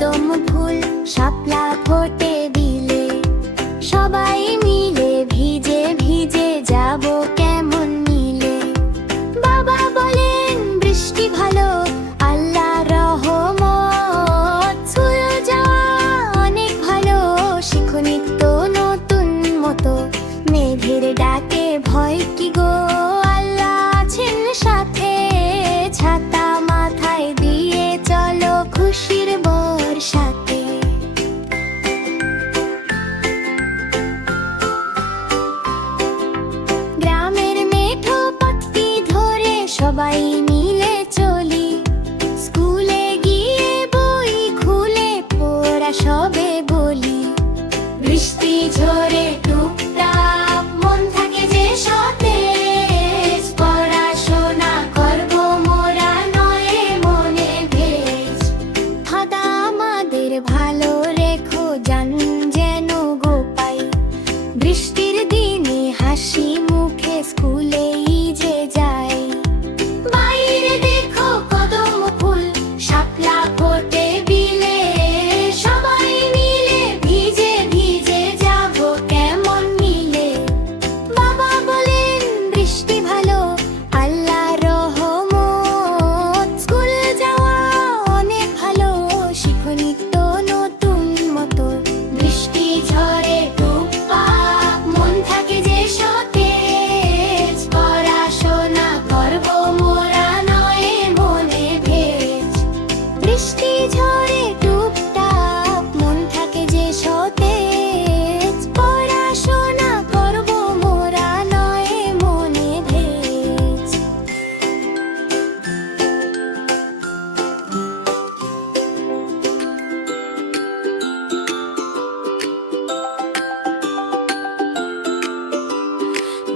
কদম ফুল শাপলা ফোটে বিলে, সবাই মিলে ভিজে ভিজে যাব কেমন মিলে। বাবা বলেন বৃষ্টি ভালো, আল্লাহ রহমত, স্কুল যাওয়া অনেক ভালো, শিখো নিত্য নতুন মতো। মেঘের ডাকে ভয় কি গো, আল্লাহ আছেন সাথে, ছাতা মাথায় দিয়ে চলো খুশির বর্ষাতে। গ্রামের মেঠো পথটি ধরে সবাই মিলে চলি, স্কুলে গিয়ে বই খুলে পড়া সবে বলি। বৃষ্টি ঝরে টুপটাপ মন থাকে যে সতেজ, পড়াশোনা করবো মোরা নয় মনে ভেজ। ফাদা আমাদের ভালো রেখো জান যেন গো পাই, বৃষ্টির দিনে হাসি মুখে স্কুলেই যে যাই। বাইরে দেখো কদম ফুল শাপলা ফোটে বিলে, সবাই মিলে ভিজে ভিজে যাব কেমন মিলে। বাবা বলেন বৃষ্টি ভালো, আল্লাহ রহমত, স্কুল যাওয়া অনেক ভালো, শিখো নিত্য নতুন মতো। বৃষ্টি ঝরে টুপটাপ মন থাকে যে সতেজ, পড়াশোনা করবো মোরা নয় মনে ভেজ। বৃষ্টি ঝরে টুপটাপ মন থাকে যে সতেজ, পড়াশোনা করবো মোরা নয় মনে ভেজ।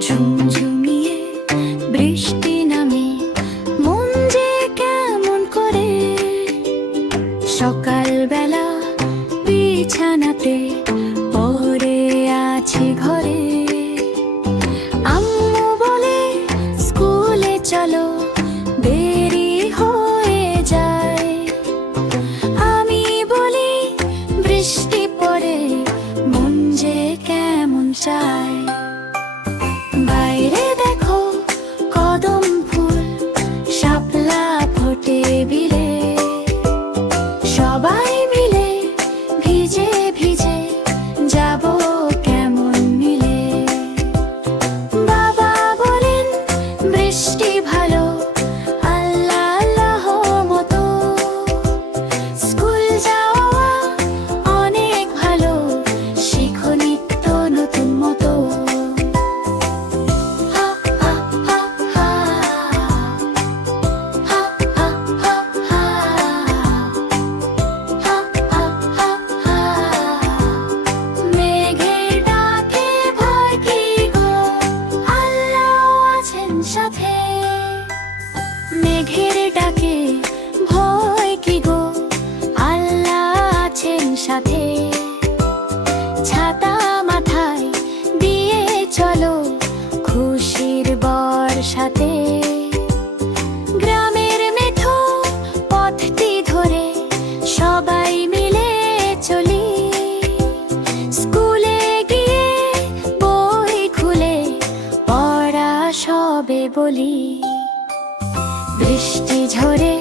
ঝুমঝুমিয়ে বৃষ্টি নামে মন যে কেমন করে, সকালবেলা বিছানাতে পড়ে আছি ঘরে। আম্মু বলে স্কুলে চলো দেরি হয়ে যায়, আমি বলি বৃষ্টি পড়ে মন যে কেমন চায়। বাইরে দেখো কদম ফুল শাপলা ফোটে বিলে, সবাই মিলে ভিজে ভিজে যাব কেমন মিলে। বাবা বলেন বৃষ্টি ভালো, আল্লাহ মতো, স্কুল যাওয়া অনেক ভালো, শিখো নিত্য নতুন মতো। মেঘের ডাকে ভয় কি গো, আল্লাহ আছেন সাথে। মেঘের ডাকে ভয় কি গো, আল্লাহ আছেন সাথে, ছাতা মাথায় দিয়ে চলো খুশির বর্ষাতে। গ্রামের মেঠো পথটি ধরে সবাই মিলে চলি, স্কুলে গিয়ে বই খুলে পড়া সবে বলি। বৃষ্টি ঝরে